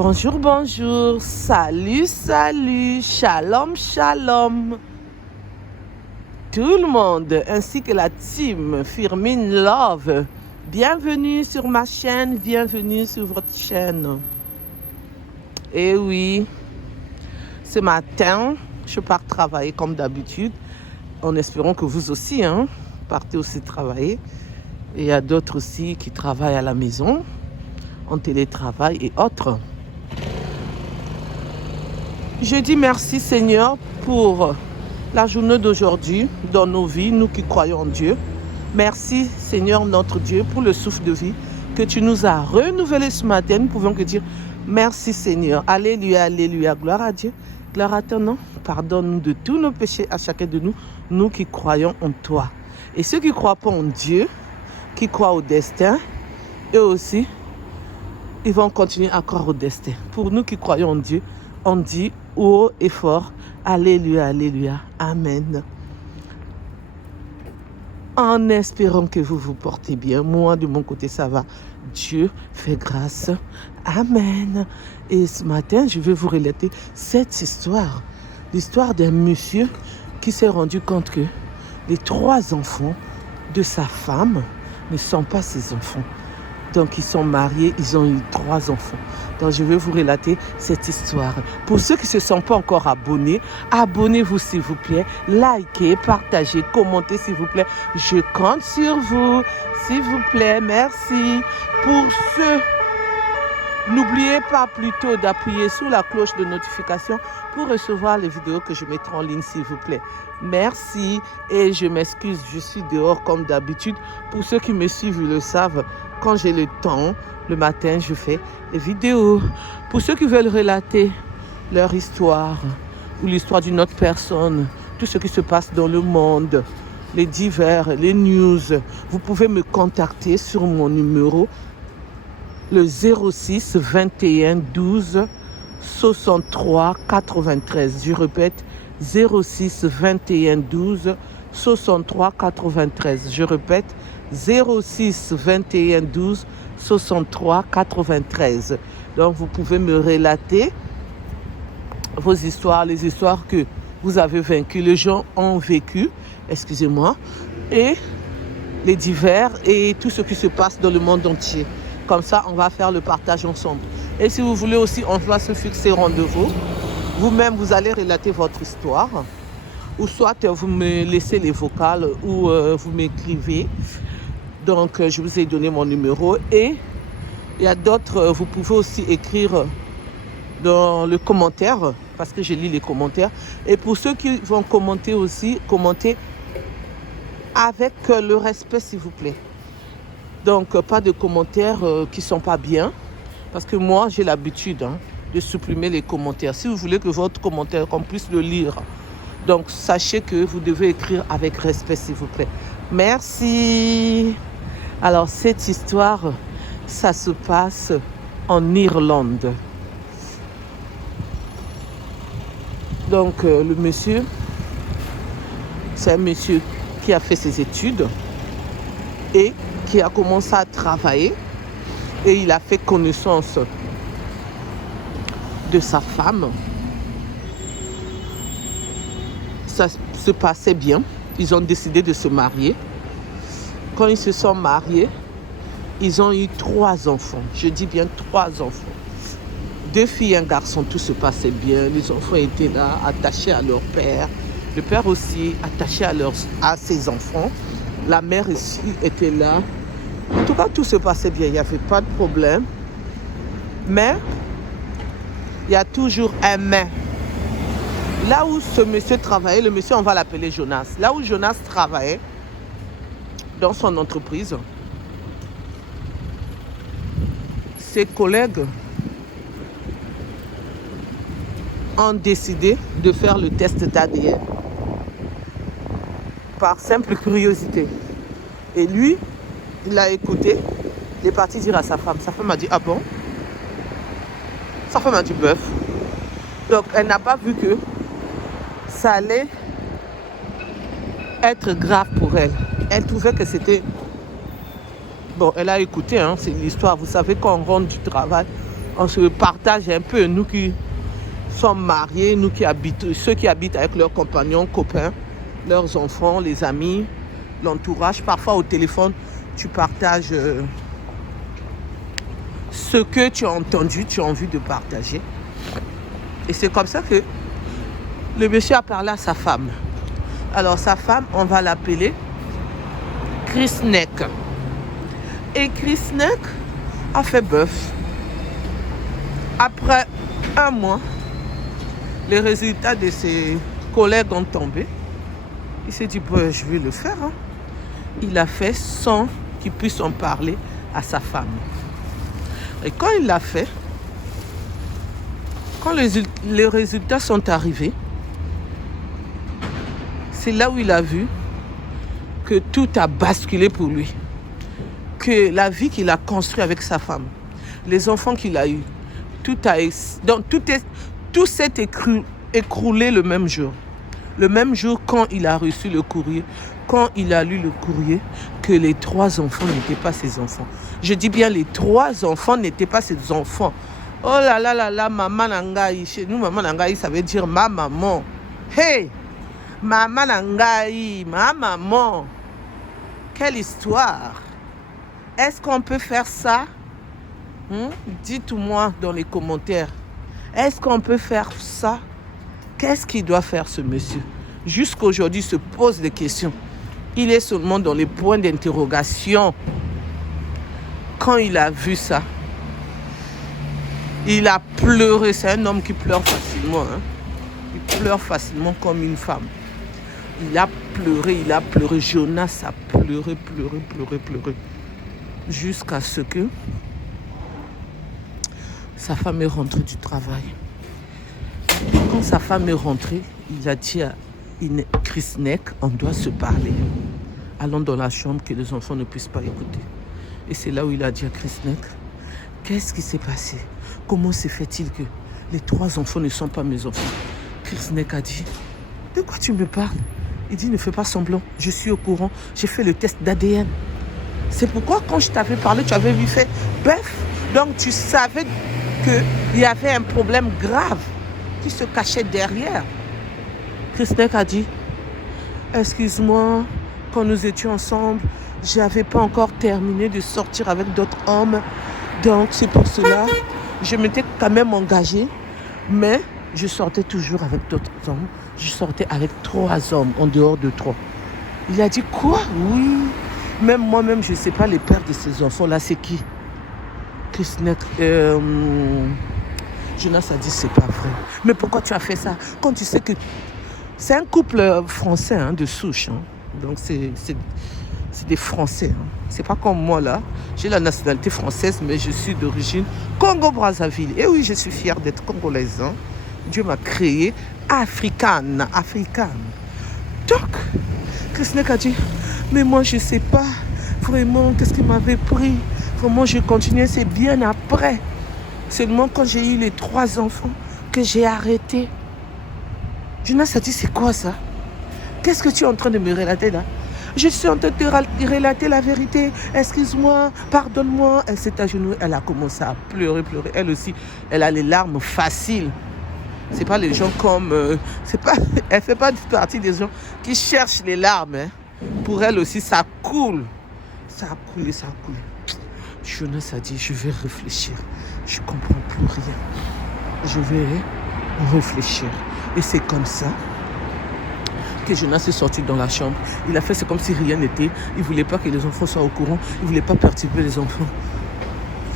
Bonjour, bonjour, salut, salut, shalom, shalom. Tout le monde, ainsi que la team Firmin Love, bienvenue sur ma chaîne, bienvenue sur votre chaîne. Et oui, ce matin, je pars travailler comme d'habitude, en espérant que vous aussi, partez aussi travailler. Et il y a d'autres aussi qui travaillent à la maison, en télétravail et autres. Je dis merci Seigneur pour la journée d'aujourd'hui dans nos vies, nous qui croyons en Dieu. Merci Seigneur notre Dieu pour le souffle de vie que tu nous as renouvelé ce matin. Nous pouvons que dire merci Seigneur. Alléluia, alléluia, gloire à Dieu. Gloire à ton nom. Pardonne-nous de tous nos péchés à chacun de nous, nous qui croyons en toi. Et ceux qui ne croient pas en Dieu, qui croient au destin, eux aussi, ils vont continuer à croire au destin. Pour nous qui croyons en Dieu, on dit haut et fort, alléluia, alléluia, amen. En espérant que vous vous portez bien, moi de mon côté ça va, Dieu fait grâce, amen. Et ce matin, je vais vous relater cette histoire, l'histoire d'un monsieur qui s'est rendu compte que les 3 enfants de sa femme ne sont pas ses enfants. Donc, ils sont mariés, ils ont eu 3 enfants. Donc, je vais vous relater cette histoire. Pour ceux qui ne se sont pas encore abonnés, abonnez-vous s'il vous plaît. Likez, partagez, commentez s'il vous plaît. Je compte sur vous, s'il vous plaît. Merci. Pour ceux, n'oubliez pas plutôt d'appuyer sur la cloche de notification pour recevoir les vidéos que je mettrai en ligne, s'il vous plaît. Merci. Et je m'excuse, je suis dehors comme d'habitude. Pour ceux qui me suivent, ils le savent. Quand j'ai le temps, le matin, je fais les vidéos. Pour ceux qui veulent relater leur histoire ou l'histoire d'une autre personne, tout ce qui se passe dans le monde, les divers, les news, vous pouvez me contacter sur mon numéro, le 06 21 12 63 93. Je répète, 06 21 12 63 93. Je répète, 06 21 12 63 93. Donc vous pouvez me relater vos histoires, les histoires que vous avez vécues, les gens ont vécu, excusez-moi, et les divers et tout ce qui se passe dans le monde entier. Comme ça, on va faire le partage ensemble. Et si vous voulez aussi, on va se fixer rendez-vous. Vous-même, vous allez relater votre histoire. Ou soit vous me laissez les vocales ou vous m'écrivez. Donc, je vous ai donné mon numéro. Et il y a d'autres, vous pouvez aussi écrire dans le commentaire, parce que je lis les commentaires. Et pour ceux qui vont commenter aussi, commentez avec le respect, s'il vous plaît. Donc, pas de commentaires qui ne sont pas bien, parce que moi, j'ai l'habitude de supprimer les commentaires. Si vous voulez que votre commentaire, qu'on puisse le lire, donc sachez que vous devez écrire avec respect, s'il vous plaît. Merci. Alors, cette histoire, ça se passe en Irlande. Donc, le monsieur, c'est un monsieur qui a fait ses études et qui a commencé à travailler. Et il a fait connaissance de sa femme. Ça se passait bien. Ils ont décidé de se marier. Quand ils se sont mariés, ils ont eu 3 enfants. Je dis bien 3 enfants. 2 filles et un garçon, tout se passait bien. Les enfants étaient là, attachés à leur père. Le père aussi, attaché à ses enfants. La mère aussi était là. En tout cas, tout se passait bien. Il n'y avait pas de problème. Mais, il y a toujours un mais. Là où ce monsieur travaillait, le monsieur, on va l'appeler Jonas. Là où Jonas travaillait, dans son entreprise, ses collègues ont décidé de faire le test d'ADN par simple curiosité. Et lui, il a écouté, il est parti dire à sa femme. Sa femme a dit, ah bon? Sa femme a dit, bœuf. Donc, elle n'a pas vu que ça allait être grave pour elle. Elle trouvait que c'était... Bon, elle a écouté, c'est l'histoire. Vous savez, quand on rentre du travail, On se partage un peu, nous qui sommes mariés, nous qui habitent, ceux qui habitent avec leurs compagnons, copains, leurs enfants, les amis, l'entourage. Parfois au téléphone, tu partages ce que tu as entendu, tu as envie de partager. Et c'est comme ça que le monsieur a parlé à sa femme. Alors sa femme, on va l'appeler Chris Neck. Et Chris Neck a fait bœuf. Après un mois, les résultats de ses collègues ont tombé. Il s'est dit, bah, je vais le faire. Hein. Il a fait sans qu'il puisse en parler à sa femme. Et quand il l'a fait, quand les résultats sont arrivés, c'est là où il a vu que tout a basculé pour lui. Que la vie qu'il a construite avec sa femme, les enfants qu'il a eus, tout s'est écroulé le même jour. Le même jour quand il a reçu le courrier, quand il a lu le courrier, que les 3 enfants n'étaient pas ses enfants. Je dis bien les 3 enfants n'étaient pas ses enfants. Oh là là là là, maman nangaï. Chez nous, maman nangaï, ça veut dire ma maman. Hey, maman nangaï, ma maman. Quelle histoire. Est-ce qu'on peut faire ça? Dites-moi dans les commentaires. Est-ce qu'on peut faire ça? Qu'est-ce qu'il doit faire ce monsieur? Jusqu'aujourd'hui, il se pose des questions. Il est seulement dans les points d'interrogation. Quand il a vu ça, il a pleuré. C'est un homme qui pleure facilement. Hein? Il pleure facilement comme une femme. Il a pleuré. Jonas a pleuré. Jusqu'à ce que sa femme est rentrée du travail. Quand sa femme est rentrée, il a dit à Chris Neck, on doit se parler. Allons dans la chambre que les enfants ne puissent pas écouter. Et c'est là où il a dit à Chris Neck, qu'est-ce qui s'est passé? Comment se fait-il que les 3 enfants ne sont pas mes enfants? Chris Neck a dit, de quoi tu me parles? Il dit, ne fais pas semblant, je suis au courant, j'ai fait le test d'ADN. C'est pourquoi quand je t'avais parlé, tu avais vu fait bœuf. Donc tu savais qu'il y avait un problème grave qui se cachait derrière. Chris Neck a dit, excuse-moi, quand nous étions ensemble, je n'avais pas encore terminé de sortir avec d'autres hommes. Donc c'est pour cela, je m'étais quand même engagée, mais je sortais toujours avec d'autres hommes. Je sortais avec 3 hommes en dehors de 3. Il a dit, quoi? Oui. Même moi-même, je ne sais pas les pères de ces enfants-là, c'est qui? Chris Neck, Jonas a dit, c'est pas vrai. Mais pourquoi tu as fait ça? Quand tu sais que c'est un couple français hein, de souche. Hein. Donc c'est des Français. Hein. C'est pas comme moi là. J'ai la nationalité française, mais je suis d'origine Congo-Brazzaville. Et oui, je suis fière d'être congolaise. Hein. Dieu m'a créée africaine. Donc, Chris Neck a dit, mais moi je sais pas vraiment qu'est-ce qui m'avait pris. Vraiment je continuais, c'est bien après. Seulement quand j'ai eu les 3 enfants que j'ai arrêté. Jonas a dit, c'est quoi ça? Qu'est-ce que tu es en train de me relater là? Je suis en train de te relater la vérité. Excuse-moi, pardonne-moi. Elle s'est agenouillée, elle a commencé à pleurer. Elle aussi, elle a les larmes faciles. C'est pas les gens comme... elle fait pas partie des gens qui cherchent les larmes. Hein. Pour elle aussi, ça coule. Ça a coulé. Jonas a dit, je vais réfléchir. Je comprends plus rien. Je vais réfléchir. Et c'est comme ça que Jonas est sorti dans la chambre. Il a fait, c'est comme si rien n'était. Il ne voulait pas que les enfants soient au courant. Il ne voulait pas perturber les enfants.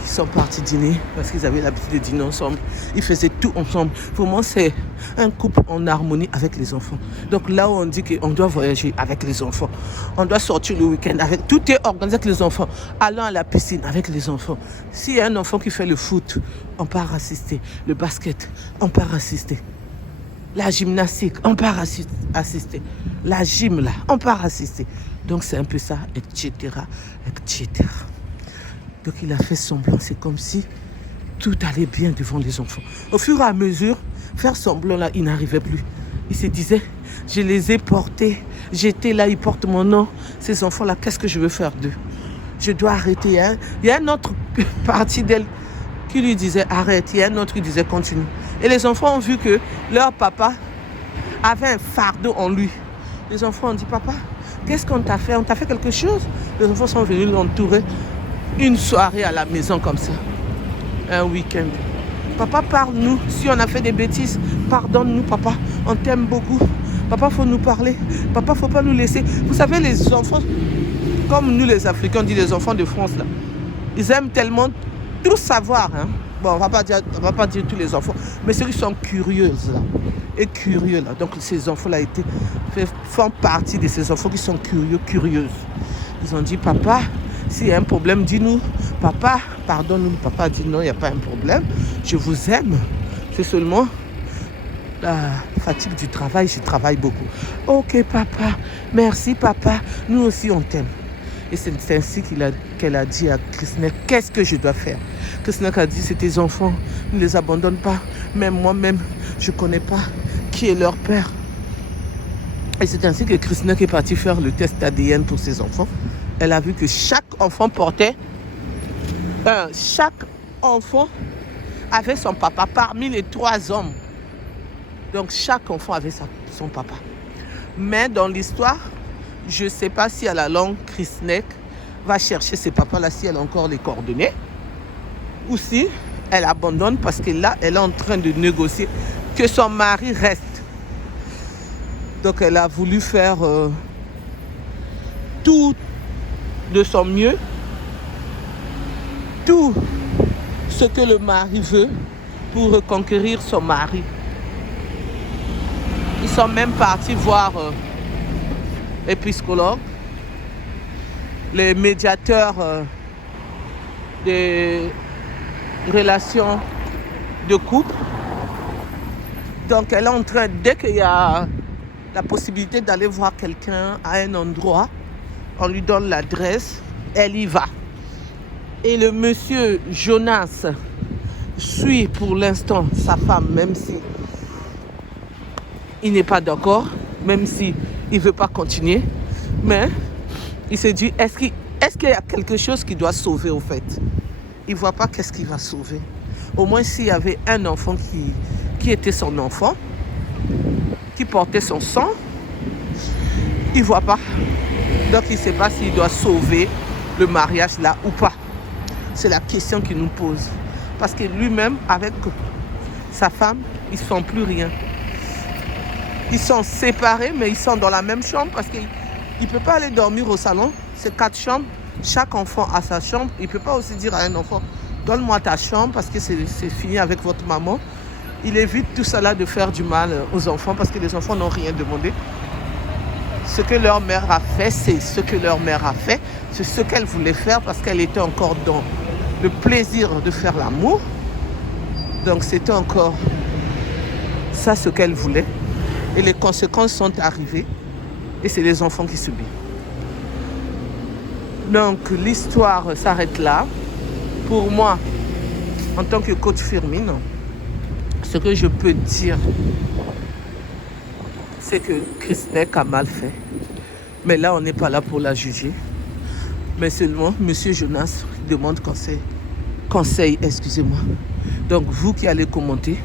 Ils sont partis dîner parce qu'ils avaient l'habitude de dîner ensemble. Ils faisaient tout ensemble. Vraiment, c'est un couple en harmonie avec les enfants. Donc là où on dit qu'on doit voyager avec les enfants, on doit sortir le week-end avec... Tout est organisé avec les enfants. Allons à la piscine avec les enfants. S'il y a un enfant qui fait le foot, on part assister. Le basket, on part assister. La gymnastique, on part assister. La gym, là, on part assister. Donc c'est un peu ça, etc. Donc il a fait semblant, c'est comme si tout allait bien devant les enfants. Au fur et à mesure, faire semblant là, il n'arrivait plus. Il se disait, je les ai portés, j'étais là, ils portent mon nom. Ces enfants-là, qu'est-ce que je veux faire d'eux? Je dois arrêter. Hein? Il y a une autre partie d'elle qui lui disait arrête, il y a un autre qui disait continue. Et les enfants ont vu que leur papa avait un fardeau en lui. Les enfants ont dit papa, qu'est-ce qu'on t'a fait? On t'a fait quelque chose? Les enfants sont venus l'entourer une soirée à la maison comme ça, un week-end. Papa, parle-nous. Si on a fait des bêtises, pardonne-nous, papa. On t'aime beaucoup. Papa, faut nous parler. Papa, faut pas nous laisser. Vous savez, les enfants, comme nous les Africains, on dit les enfants de France, là, ils aiment tellement tout savoir. Hein. Bon, on va pas dire tous les enfants, mais ceux qui sont curieux, là, et curieux, là. Donc, ces enfants-là font partie de ces enfants qui sont curieuses. Ils ont dit, papa, s'il y a un problème, dis-nous. Papa, pardonne-nous. Papa dit non, il n'y a pas un problème. Je vous aime. C'est seulement la fatigue du travail. Je travaille beaucoup. Ok, papa. Merci, papa. Nous aussi, on t'aime. Et c'est ainsi qu'elle a dit à Christine, qu'est-ce que je dois faire? Christine a dit, c'est tes enfants. Ne les abandonne pas. Même moi-même, je ne connais pas qui est leur père. Et c'est ainsi que Christine est partie faire le test ADN pour ses enfants. Elle a vu que chaque enfant avait son papa parmi les 3 hommes. Donc chaque enfant avait son papa. Mais dans l'histoire, je ne sais pas si à la longue, Christine va chercher ses papas-là, si elle a encore les coordonnées. Ou si elle abandonne parce que là, elle est en train de négocier que son mari reste. Donc elle a voulu faire tout de son mieux, tout ce que le mari veut pour reconquérir son mari. Ils sont même partis voir les psychologues, les médiateurs des relations de couple. Donc elle est en train, dès qu'il y a la possibilité d'aller voir quelqu'un à un endroit, on lui donne l'adresse, elle y va. Et le monsieur Jonas suit pour l'instant sa femme, même si il n'est pas d'accord, même si il ne veut pas continuer. Mais il se dit, est-ce qu'il y a quelque chose qui doit sauver au fait? Il ne voit pas qu'est-ce qu'il va sauver. Au moins s'il y avait un enfant qui était son enfant, qui portait son sang, il ne voit pas. Donc il ne sait pas s'il doit sauver le mariage là ou pas. C'est la question qu'il nous pose. Parce que lui-même, avec sa femme, ils ne sont plus rien. Ils sont séparés, mais ils sont dans la même chambre parce qu'il ne peut pas aller dormir au salon. C'est 4 chambres. Chaque enfant a sa chambre. Il ne peut pas aussi dire à un enfant, donne-moi ta chambre parce que c'est fini avec votre maman. Il évite tout cela de faire du mal aux enfants parce que les enfants n'ont rien demandé. Ce que leur mère a fait, c'est ce que leur mère a fait. C'est ce qu'elle voulait faire parce qu'elle était encore dans le plaisir de faire l'amour. Donc c'était encore ça ce qu'elle voulait. Et les conséquences sont arrivées. Et c'est les enfants qui subissent. Donc l'histoire s'arrête là. Pour moi, en tant que coach féminine, ce que je peux dire, c'est que Christine a mal fait. Mais là, on n'est pas là pour la juger. Mais seulement, Monsieur Jonas demande conseil, excusez-moi. Donc, vous qui allez commenter,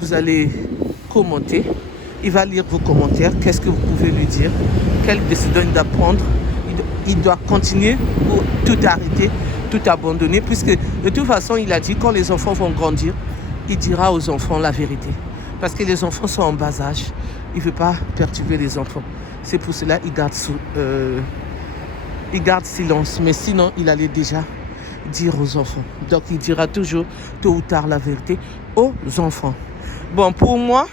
vous allez commenter. Il va lire vos commentaires. Qu'est-ce que vous pouvez lui dire? Quelle décision il doit prendre? Il doit continuer ou tout arrêter, tout abandonner. Puisque de toute façon, il a dit quand les enfants vont grandir, il dira aux enfants la vérité. Parce que les enfants sont en bas âge. Il ne veut pas perturber les enfants. C'est pour cela qu'il garde silence. Mais sinon, il allait déjà dire aux enfants. Donc, il dira toujours, tôt ou tard, la vérité aux enfants. Bon, pour moi,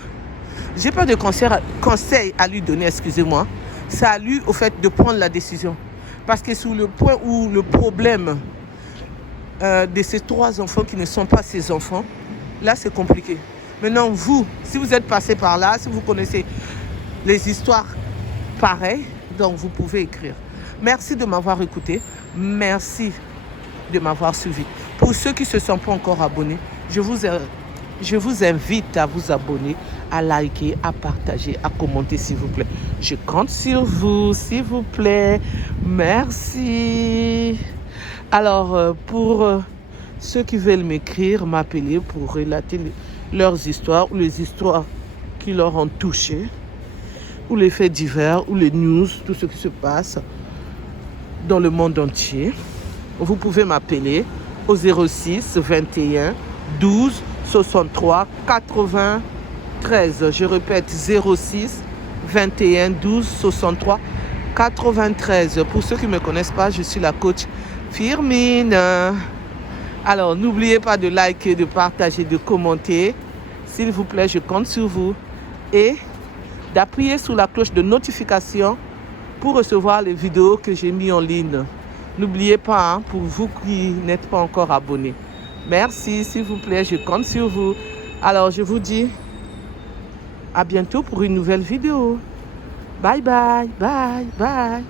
je n'ai pas de conseil à lui donner, excusez-moi. C'est à lui, au fait, de prendre la décision. Parce que sur le point où le problème de ces 3 enfants qui ne sont pas ses enfants, là, c'est compliqué. Maintenant, vous, si vous êtes passé par là, si vous connaissez les histoires pareilles, donc vous pouvez écrire. Merci de m'avoir écouté. Merci de m'avoir suivi. Pour ceux qui ne se sont pas encore abonnés, je vous invite à vous abonner, à liker, à partager, à commenter, s'il vous plaît. Je compte sur vous, s'il vous plaît. Merci. Alors, pour Ceux qui veulent m'écrire, m'appeler pour relater leurs histoires ou les histoires qui leur ont touché, ou les faits divers, ou les news, tout ce qui se passe dans le monde entier. Vous pouvez m'appeler au 06 21 12 63 93. Je répète, 06 21 12 63 93. Pour ceux qui ne me connaissent pas, je suis la coach Firmine. Alors, n'oubliez pas de liker, de partager, de commenter. S'il vous plaît, je compte sur vous. Et d'appuyer sur la cloche de notification pour recevoir les vidéos que j'ai mises en ligne. N'oubliez pas, pour vous qui n'êtes pas encore abonnés. Merci, s'il vous plaît, je compte sur vous. Alors, je vous dis à bientôt pour une nouvelle vidéo. Bye, bye, bye, bye.